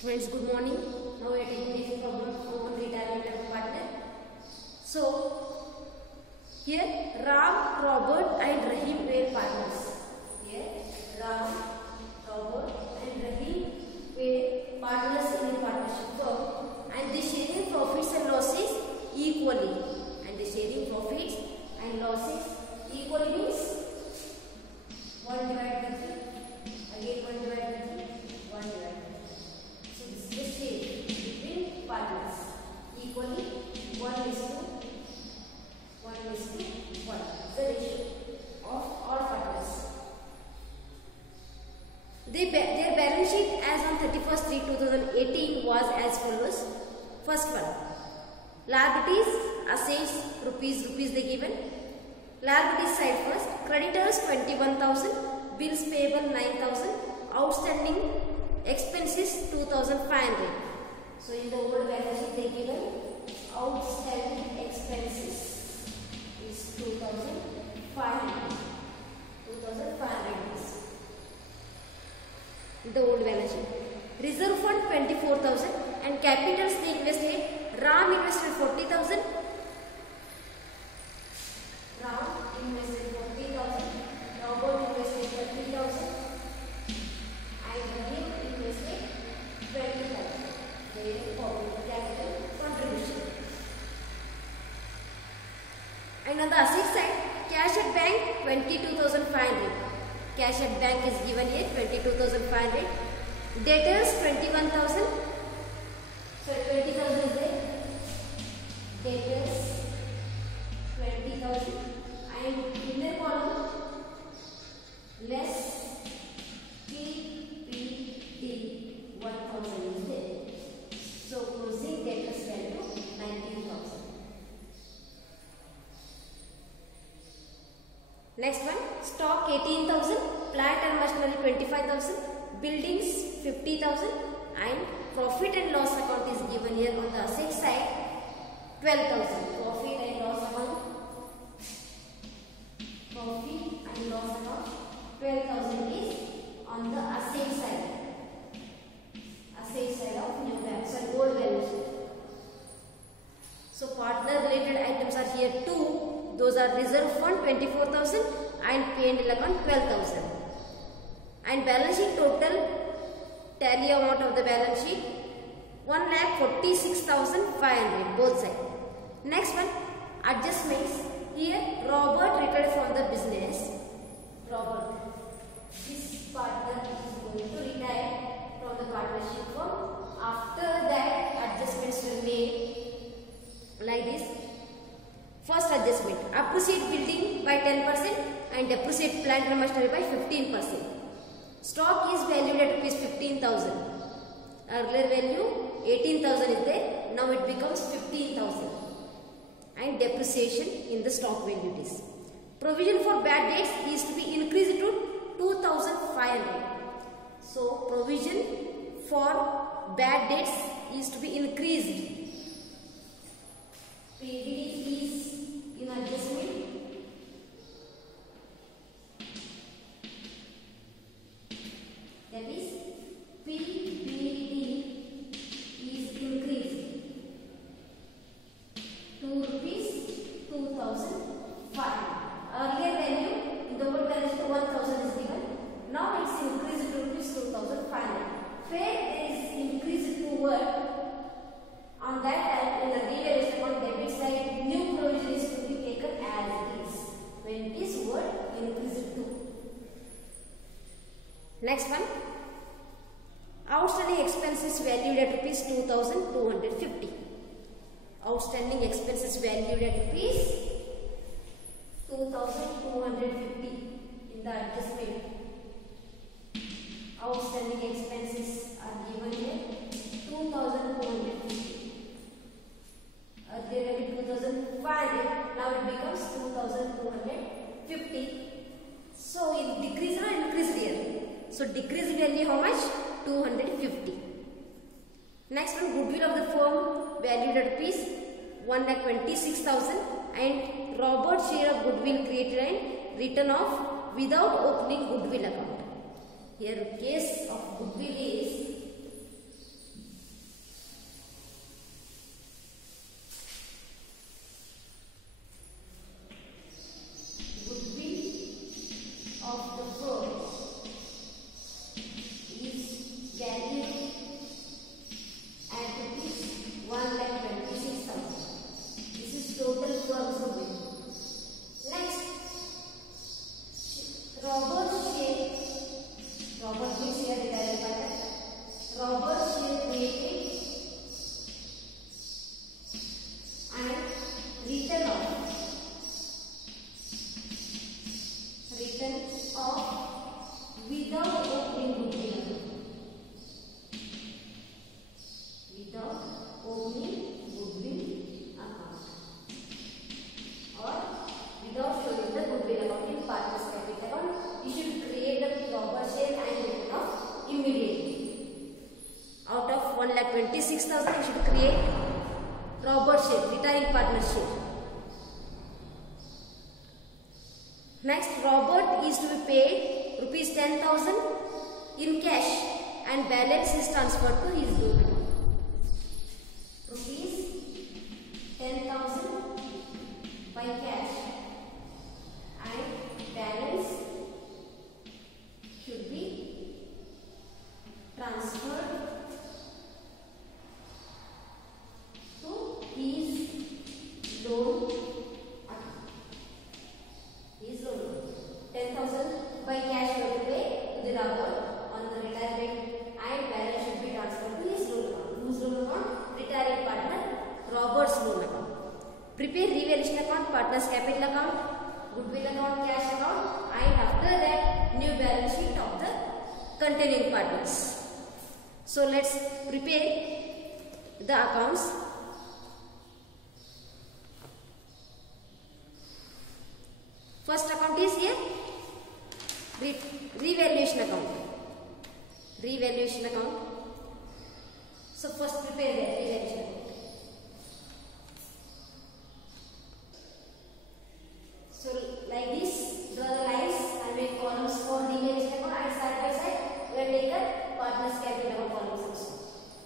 Students, good morning. Now we are taking next problem on retirement of partner. So here Ram, Robert and Rahim were partners. Here Ram, Robert and Rahim were partners in a partnership firm, and they sharing profits and losses equally. And they sharing profits and losses equally means 1 divided by 3. Again 1 divided by 3. 1 divided by 3. So this is the share between partners equally 1:1:1. The ratio of all partners. Their balance sheet as on 31st/3/2018 was as follows. First one, liabilities, assets, rupees they given. Liabilities side first. Creditors 21,000, bills payable 9,000, outstanding expenses 2,500. So in the old balance sheet they given outstanding expenses is 2,500. 2,500 is the old balance sheet. Reserve fund 24,000 and capitals they invested. Ram invested 40,000. Ram invested 40,000. Robert invested 30,000. And Rahim invested 20,000. They form capital contribution. And on the asset side, cash at bank 22,500. Cash at bank is given here 22,500. Debtors 21,000. So 20,000 is there. Debtors 20,000. And in the column less PPD 1,000 is there. So closing debtors value 19,000. Next one, stock 18,000, plant and machinery 25,000, buildings 50,000, and profit and loss account is given here on the asset side 12,000. Profit and loss account 12,000 is on the asset side. Asset side of new balance and old balance sheet. So partner related items are here two. Those are reserve fund 24,000 and P&L account 12,000. And balance sheet total tally amount of the balance sheet 1,46,500 both sides. Next one, adjustments. Here Robert retired from the business. Robert, this partner is going to retire from the partnership firm. After that, adjustments will made like this. First adjustment, appreciate building by 10% and depreciate plant and machinery by 15%. Stock is valued at rupees 15,000. Earlier value 18,000 is there. Now it becomes 15,000. And depreciation in the stock value is. Provision for bad debts is to be increased to 2,500. So provision for bad debts is to be increased. PDD is in adjustment. That is PBD is increased to rupees 2,500. Earlier value in the old balance sheet 1,000 is given. Now it's increased to rupees 2,500. Where there is increased to word on that time in the revaluation account debit side, new provision is to be taken as it is. When this word increased to. Next one. Outstanding expenses valued at rupees 2,250. Outstanding expenses valued at rupees 2,250 in the adjustment. Outstanding expenses are given here 2,250. They were 2,500. Now it becomes 2,250. So it decreased or increased here. So decreased value how much? 250. Next one, goodwill of the firm valued at rupees 1,26,000 and Robert's share of goodwill created and written off without opening goodwill account. Here case of goodwill is 1,26,000, you should create Robert share, retiring partner share. Next, Robert is to be paid rupees 10,000 in cash and balance is transferred to his loan account. Rupees 10,000 by cash and balance should be transferred to his loan account. His loan. 10,000 by cash will be paid to the Robert on the retirement and balance should be transferred to his loan account. Whose loan account? Retiring partner Robert's loan account. Prepare revaluation account, partner's capital account, goodwill account, cash account, and after that new balance sheet of the containing partners. So let's prepare the accounts. First account is here, revaluation account. Revaluation account. So first prepare the revaluation account. So like this, draw the lines and make columns for revaluation account, and side by side we will take a partner's capital account columns also.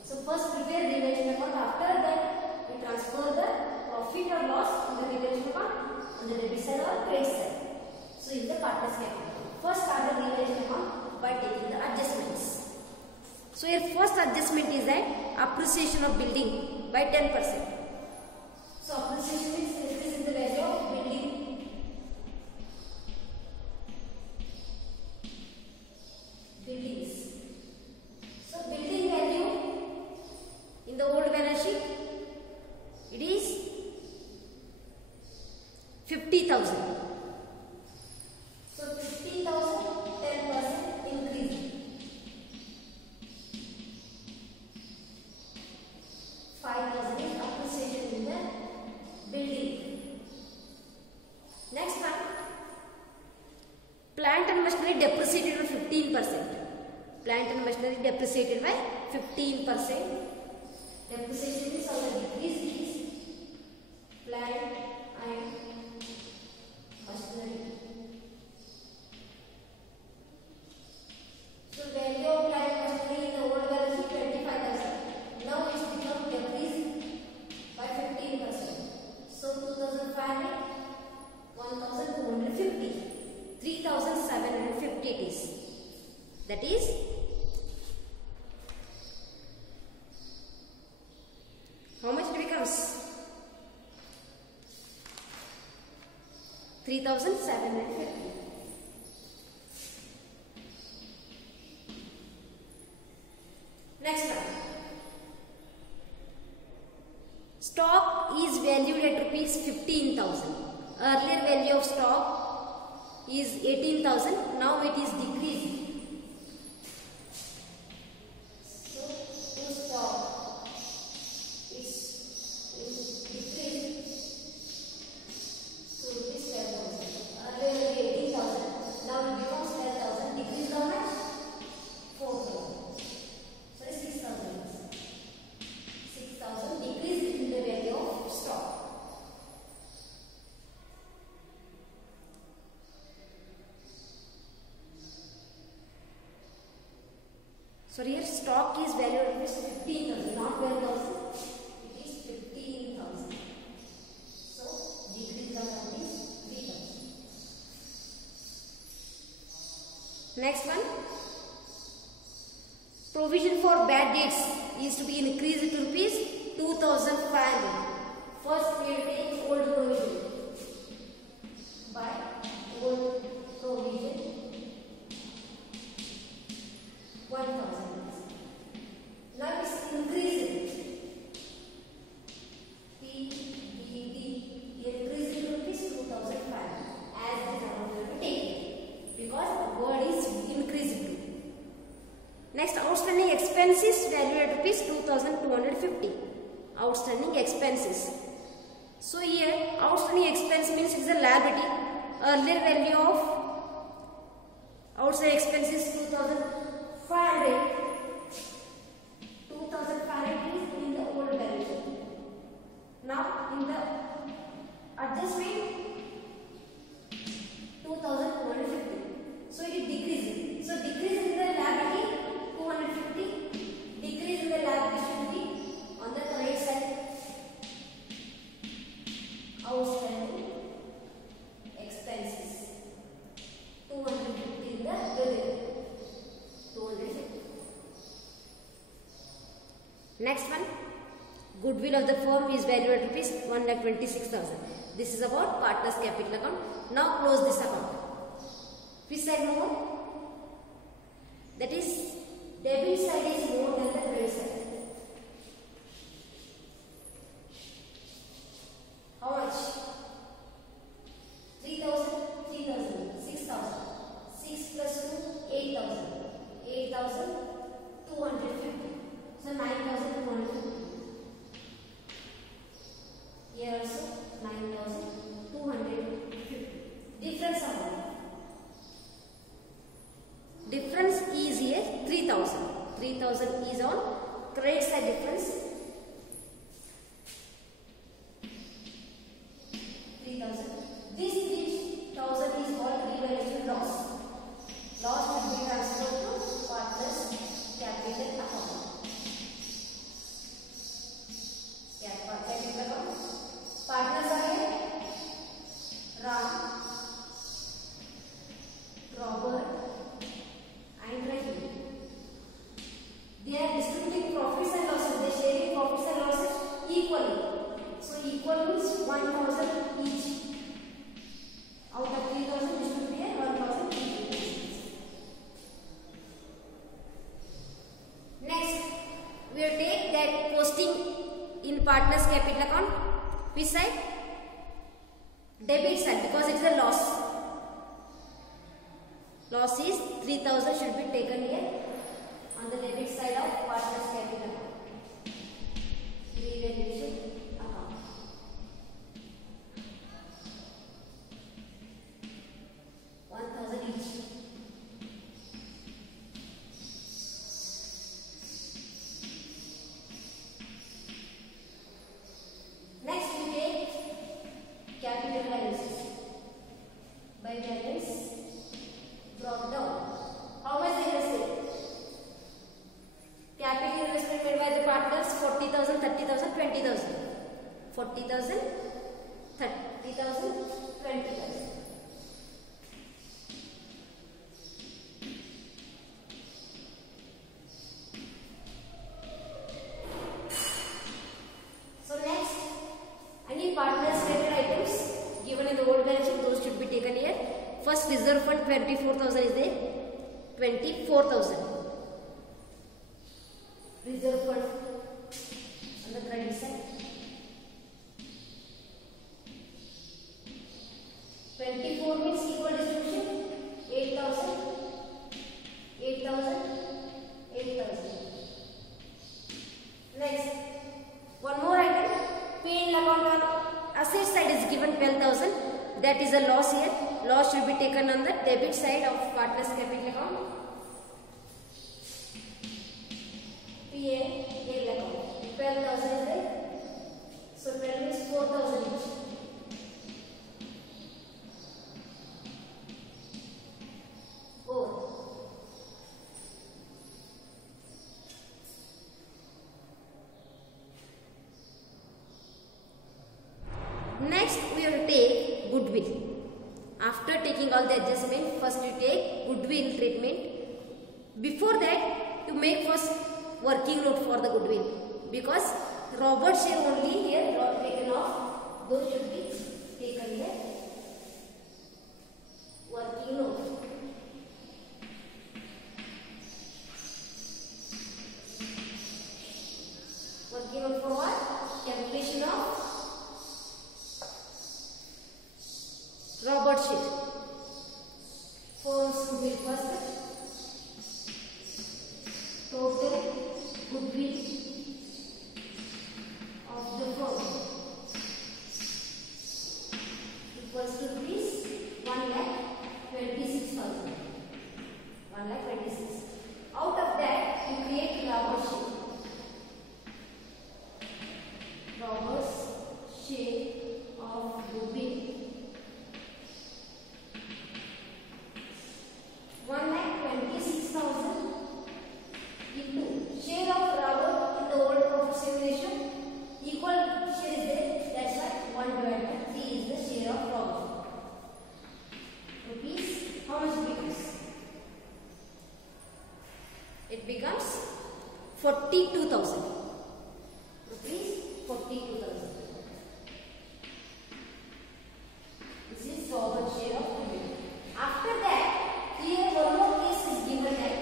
So first prepare revaluation account. After that we transfer the profit or loss on the revaluation account on the debit side or credit side. So in the partner's capital. First start the revaluation account by taking the adjustments. So your first adjustment is that appreciation of building by 10%. So appreciation is increase in the value of building. Buildings. So building value in the old balance sheet, it is 50,000. So 50,000, 10% increase. 5,000 is appreciation in the building. Next one, plant and machinery depreciated by 15%. Plant and machinery depreciated by 15%. Depreciation is also decrease is plant and machinery. So value of plant and machinery in the old balance sheet 25,000. Now it's become decreased by 15%. So 2,500, 1,250, 3,750 it is. That is how much it becomes? 3,750. Next one. Stock is valued at rupees 15,000. Earlier value of stock is 18,000. Now it is decreased. So here stock is valued at 15,000, not 12,000. It is 15,000. So decrease the amount is 3,000. Next one. Provision for bad debts is to be increased to rupees 2,500. First we will take old provision. By old provision 1,000. Now it's increased. PBD increased to rupees 2,500 as this amount will be taken because the word is increased to. Next, outstanding expenses valued at rupees 2,250. Outstanding expenses. So here outstanding expense means it is a liability. Earlier value of outstanding expenses 2,500. 2,500 Next one, goodwill of the firm is valued at rupees 1,26,000. This is about partner's capital account. Now close this account. Which side more? That is, debit side is more than the credit side. How much? 3,000, 3,000, 6,000. 6 plus 2, 8,000. 8,250. So 9,250. Here also 9,250. Difference amount. Difference is here 3,000. 3,000 is on credit side difference. 3,000. This 3,000 is called revaluation loss. Loss will be transferred to partner's capital account. Capital account. Partners are here. Ram, Robert, and Rahim. They are distributing profits and losses. They are sharing profits and losses equally. So equal means 1,000 each. Out of 3,000 distribute here 1,000 each. Next, we will take that posting in partner's capital account. Which side? Debit side, because it is a loss. Loss is 3,000 should be taken here on the debit side of partner's capital account. Revaluation account. each. Next we take capital balances. By balance brought down. How much they invested? Capital investment made by the partners 40,000, 30,000, 20,000. 40,000, 30,000, 20,000. So next, any partners related items given in the old balance sheet, those should be taken here. First, reserve fund 24,000 is there. 24,000. Reserve fund on the credit side. 24 means equal distribution. 8,000, 8,000, 8,000. Next, one more item. P&L account on asset side is given 12,000. That is a loss here. Loss should be taken on the debit side of partner's capital account. P&L account. 12,000 is there. So 12 means 4,000 each. 4. Next, we have to take goodwill. After taking all the adjustment, first you take goodwill treatment. Before that, you make first working note for the goodwill, because Robert share only here not taken off. Those should be taken here. Working note. Working note for what? Calculation of Robert share. First goodwill first. Total goodwill of the firm equals to rupees 1,26,000. 1,26,000. Out of that, you create Robert share. Robert's share of goodwill 1,26,000 into share of Robert in the old profit sharing ratio. Equal share is there. That's why 1/3 is the share of Robert. Rupees, how much it becomes? It becomes 42,000. 42,000. This is Robert share of goodwill. After that, here one more case is given that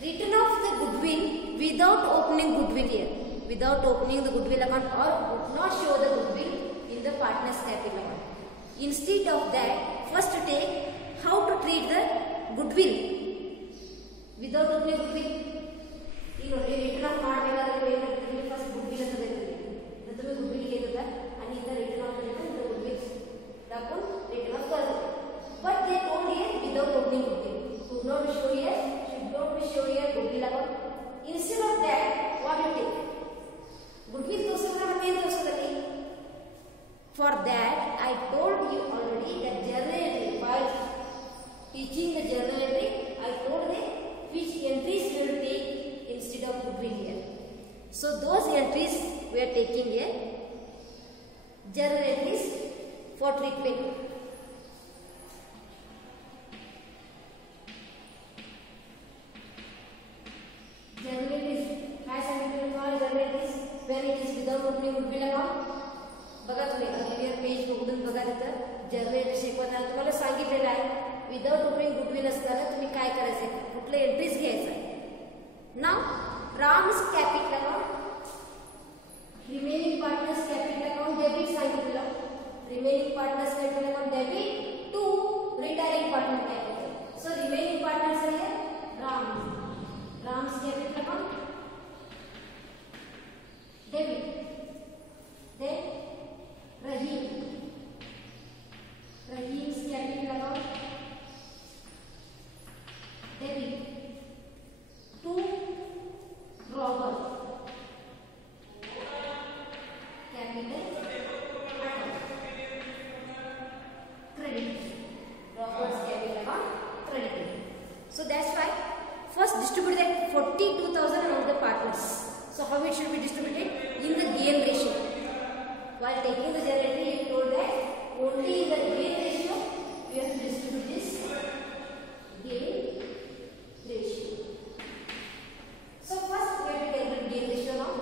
return of the goodwill without opening goodwill here. Without opening the goodwill account or would not show the goodwill in the partner's capital account. Instead of that, first to take how to treat the goodwill without opening goodwill. You know, return of first goodwill ಅಂತ ಬರ್ತದೆ. ಪ್ರಥಮ goodwill ಇರುತ್ತದೆ and in the return of the goodwill ತಗೊಂಡು return of ಬರ್ತದೆ. But they told here without opening goodwill. Should not be show here goodwill account. Instead of that, what you take? Goodwill ತೋರಿಸಿದ್ರೆ ಮತ್ತೆ ಏನು ತೋರಿಸೋದಲ್ಲಿ? For that, I told you already that journal entry, while teaching the journal entry, I told them which entries we will take instead of goodwill here. So those entries we are taking here, journal entries for treatment. Journal entries, as I told you, journal entries when it is without opening goodwill account. बघा तुम्ही अगोदर page बघून बघा तिथं generate शिकवताना तुम्हाला सांगितलेलं आहे विदाउट ओपनिंग गुडविल असताना तुम्ही काय करायचं कुठले एंट्रीज घ्यायचं नाव Ram's capital account remaining partners capital account debit सांगितलेलं remaining partners capital account debit to retiring partner capital so remaining partners आहे Ram's capital account debit then Rahim's capital account debit to Robert capital account credit Robert's capital account credit. So that's why first distribute that 42,000 among the partners. So how it should be distributed? In the gain ratio. While taking the generator, you told that only in the gain ratio we have to distribute this gain ratio. So first we have to calculate gain ratio now.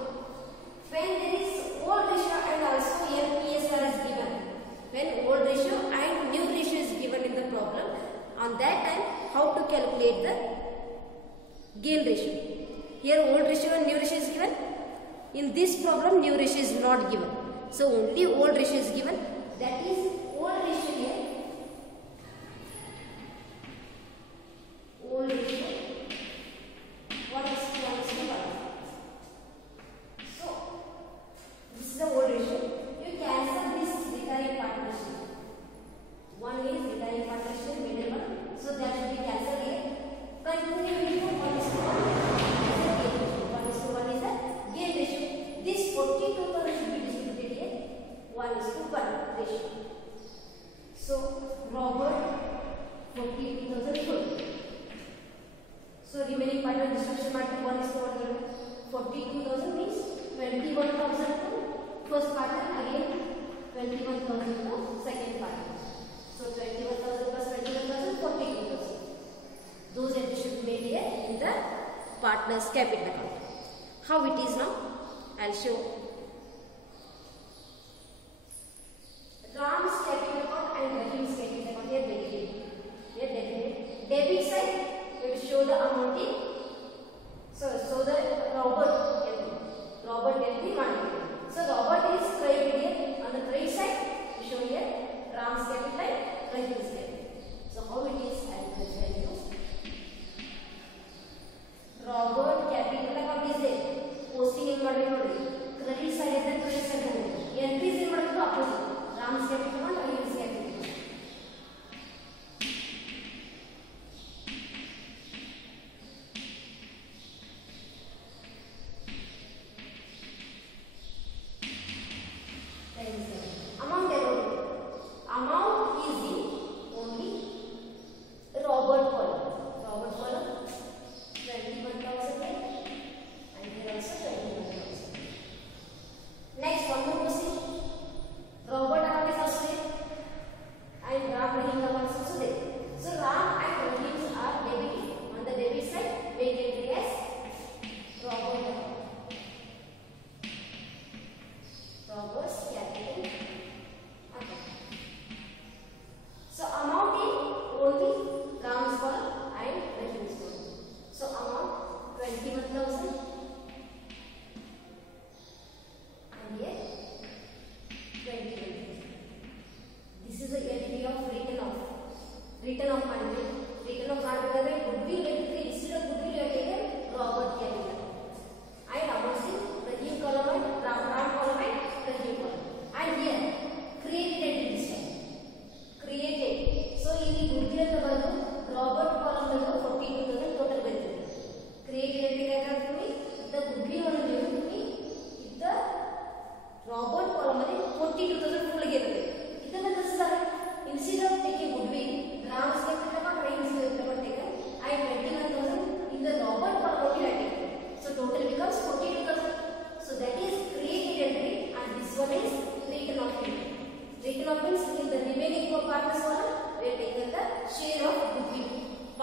When there is old ratio and also NPSR is given, when old ratio and new ratio is given in the problem, on that time how to calculate the gain ratio? Here old ratio and new ratio is given. In this problem new ratio is not given. So only old ratio is given. That is old ratio here. Old ratio. What is one? So this is the old ratio. You cancel this retiring partnership. One is retiring partnership, middle one. So that should be cancelled here. Continue with 1:1. 1:1 is a gain ratio. This 42,000 should be distributed here 1:1 ratio. So Robert 42,000 full. So remaining partner distribution matter 1:1. 42,000 means 21,000 to first partner, again 21,000 to second partner. So 21,000 plus 21,000, 42,000. Those entries should be made here in the partner's capital account. How it is now? I'll show. Ram's capital account and Rahim's capital account here debited. Here debited. Debit side we will show the amount in. So the Robert entry 180. So Robert is credited here on the credit side. We show here Ram's capital and Rahim's capital. So how it is? I will tell you. Robert capital account is there. Posting in credit side and credit side entries in opposite. Ram's capital and Rahim's capital.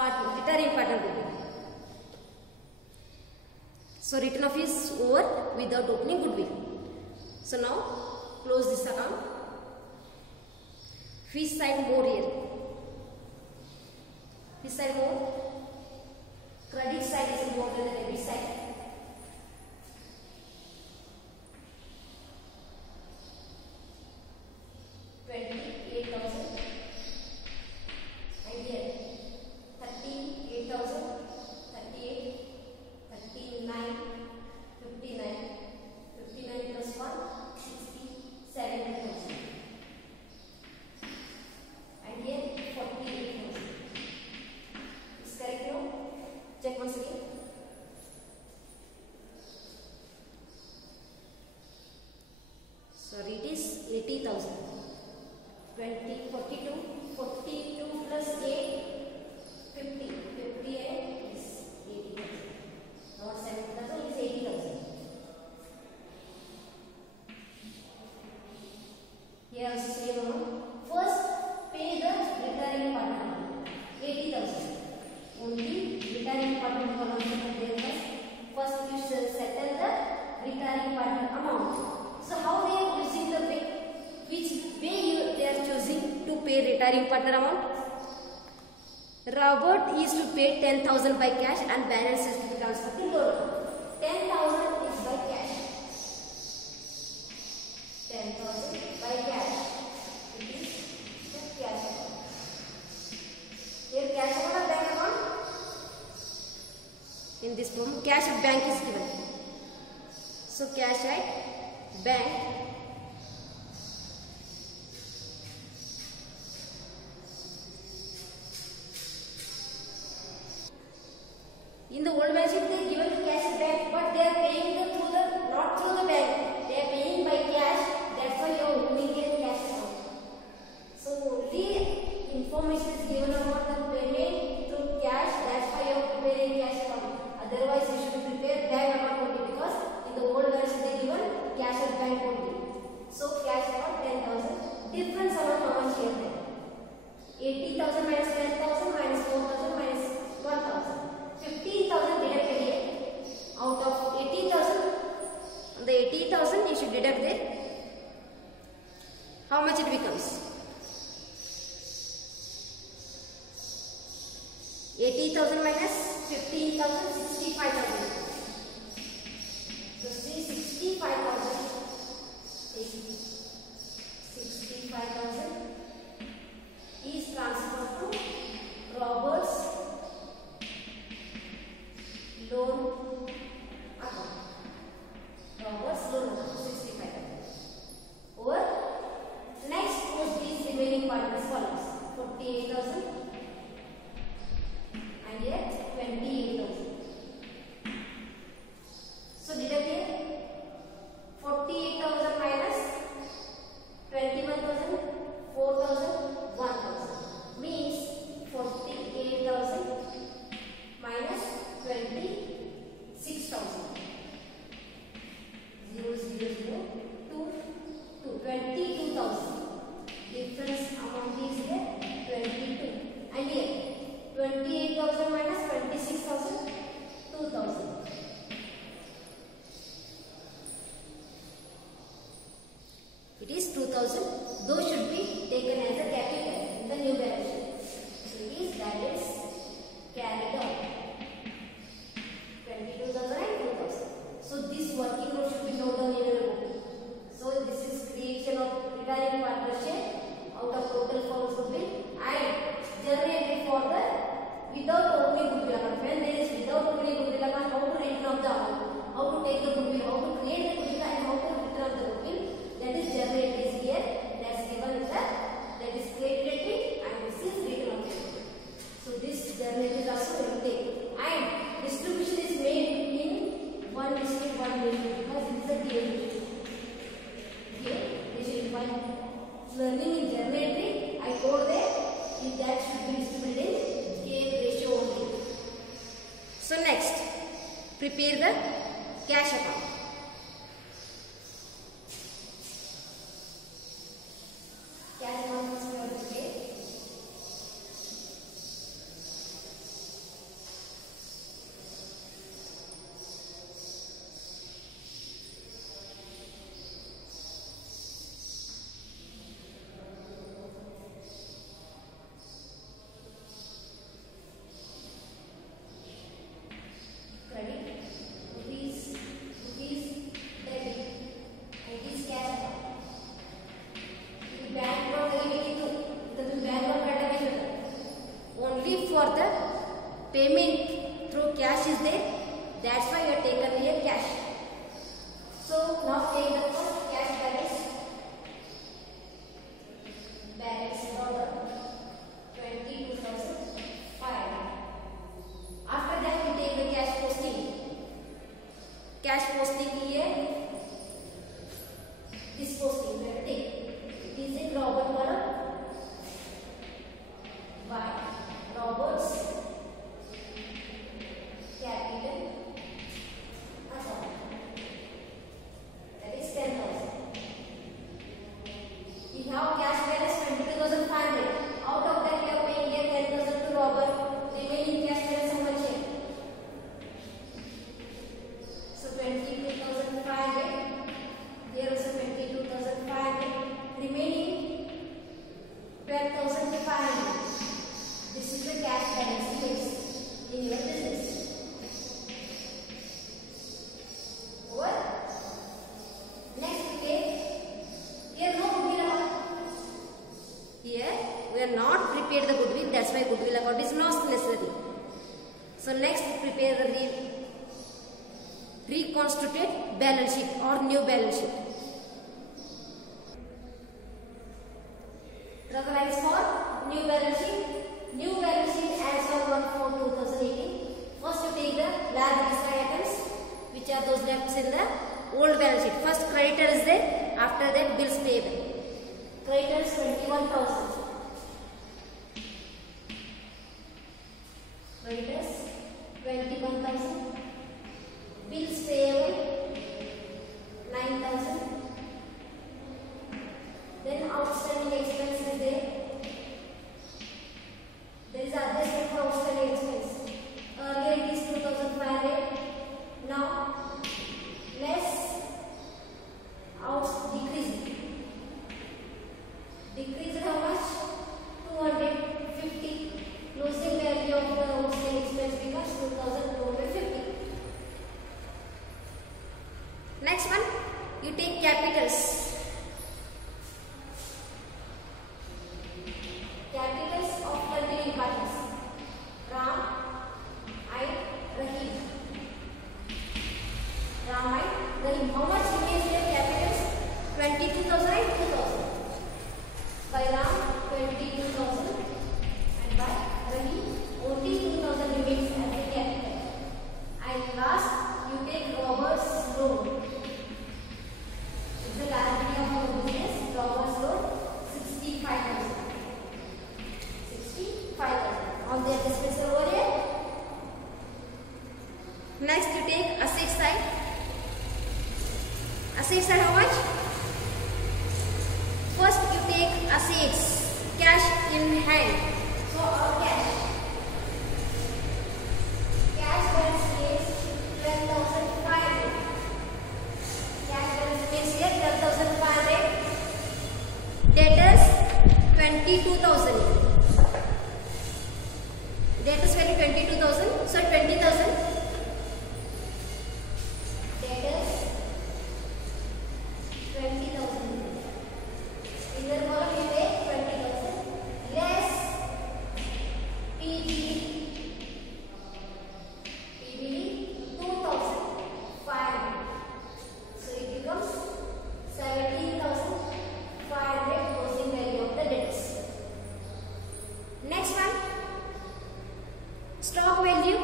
retiring partner goodwill. So written off is over without opening goodwill. So now close this account. Fish side more here. Fish side more. Credit side is more than the debit side. Check once again. Sorry, it is 80,000. 20, 42, 42 plus 8, 50. 58 is 80,000. Not 70,000, it is 80,000. Here also same amount. First, pay the retiring partner. 80,000. Only retiring partner column there first you should settle the retiring partner amount. So how they are using the way, which way they are choosing to pay retiring partner amount? Robert is to pay 10,000 by cash and balance is to be transferred to loan. 10,000 is by cash. 10,000 by cash. It is the cash amount. Here cash amount or bank amount? In this form, cash at bank is given. So cash at bank in the old balance sheet they given the cash at bank, but they are paying the through the not through the bank. They are paying by cash. That's why you are opening a cash account. So the information is given about the payment through cash. That's why you are preparing cash account. Otherwise, you should prepare bank account only because in the old balance sheet they given cash at bank only. So cash account 10,000. Difference amount how much here then? 80,000 minus 10,000 minus 4,000 minus 1,000. 15,000 deducted here. Out of 80,000, the 80,000 you should deduct there. How much it becomes? 80,000 minus 15,000, 65,000. So see 65,000. 65,000 is transferred to Robert's loan account. Robert's loan account 65,000. Over. Next post these remaining partners follows. 48,000 and here 28,000. So deduct here 48,000 minus 21,000, 4,000, 1,000 means 48,000 minus 26,000. 0, 0, 0, 2, 2, 22,000. Difference amount is here 22. And here 28,000 minus 26,000, 2,000. It is 2,000. Those should be taken as a capital in the new balance sheet. So it is that is carried on. 22,000 and 2,000. So this working note should be noted in your book. So this is creation of retiring partnership out of total funds goodwill and journey entry for the without opening goodwill account. When there is without opening goodwill account, how to return of the amount, how to take the goodwill, how to create the goodwill and how to return the goodwill. That is journey entry is here. That's given in the that is created entry and this is return of entry. So this journey entry is also will take and distribution is made in one district one district because it is a DA. Here district one learning in journey entry. I told there if that should be distributed in DA ratio only. So next, prepare the cash account. Cash account must be prepare. posting here. This posting we have to take. It is in Robert column by Robert's capital account. That is 10,000. We have cash balance 22,500. Out of that we are paying here 10,000 to Robert. Remaining cash balance how much here? So 22,500. Here also 22,500. Remaining 12,500. This is the cash balance yes, in your business. Over. Next we take here no goodwill account. Here we are not prepared the goodwill, that's why goodwill account is not necessary. So next we prepare the reconstituted balance sheet or new balance sheet. Draw the lines for new balance sheet. New balance sheet as of 1/4/2018. First you take the large registered items, which are those left in the old balance sheet. First creditor is there, after that bills payable. Creditors 21,000. Creditors 21,000. Bills payable 9,000. Then outstanding expenses there. There is adjustment for outstanding expense. Earlier it is 2,500. Now less decreasing. Decrease how much? 250. Closing value of the outstanding expense becomes 2,250. Next one, you take capitals. Capitals of continuing parties. Ram, I, Rahim. Ram, I, Rahim. How much remains their capitals? 22,000 and 2,000. By Ram, 22,000. And by Rahim, only 2,000 remains as a capital. And last, you take Robert's loan. It's the liability of our business. Robert's loan, 65,000. 65,000. On the dismissal over here. Next, you take asset side. Asset side how much? First, you take assets, cash in hand. So, our cash. Cash balance is 12,500. Cash balance means here 12,500. Debtors 22,000. Debtors value 22,000. So 20,000. Debtors 20,000. In the column you take 20,000 less PBD. PBD 2,500. So it becomes 17,500 closing value of the debtors. Next one, stock value.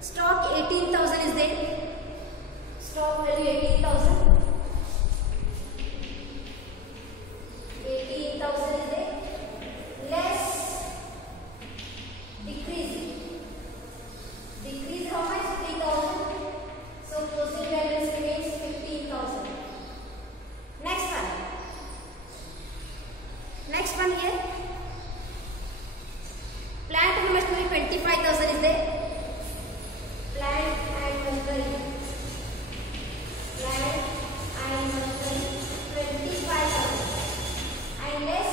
Stock 18,000 is there. Stock value 18,000. 18,000 is there. Less decrease. Decrease how much? 3,000. So closing balance remains 15,000. Next one. Next one here. Plant and machinery 25,000 is there. Plant and machinery. Plant and machinery 25,000. And less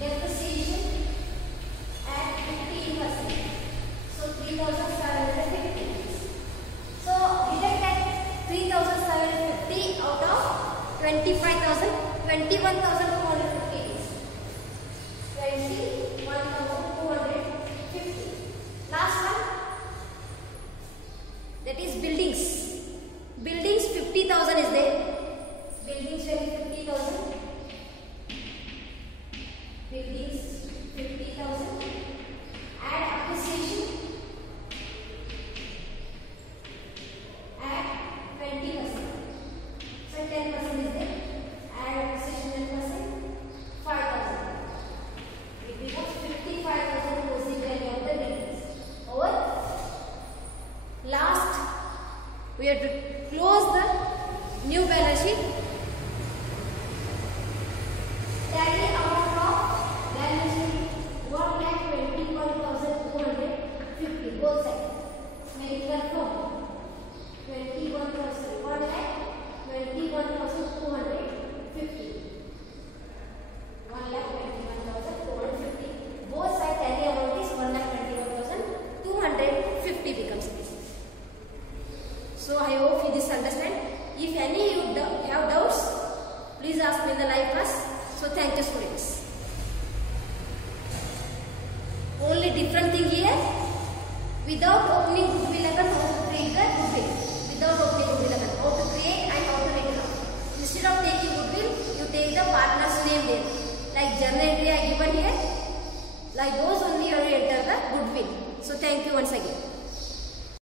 depreciation at 15%. So 3,750. So deduct that 3,750 out of 25,000. 21,250 is 21,250. Last one, that is buildings. Buildings 50,000 is there. Buildings value 50,000. Buildings 50,000. Add appreciation We have to close the new balance sheet. Tally amount of balance sheet 1,21,250 both sides. Make it confirm. 21,000 1,21,250. 1,21,250. Both side tally amount is 1,21,250 becomes this. So I hope you this understand. If any you have doubts, please ask me in the live class. So thank you students. Only different thing here, without opening goodwill account, how to create the goodwill. Without opening goodwill account, how to create and how to make account. Instead of taking goodwill, you take the partner's name there. Like journal entry I given here, like those only you enter the goodwill. So thank you once again.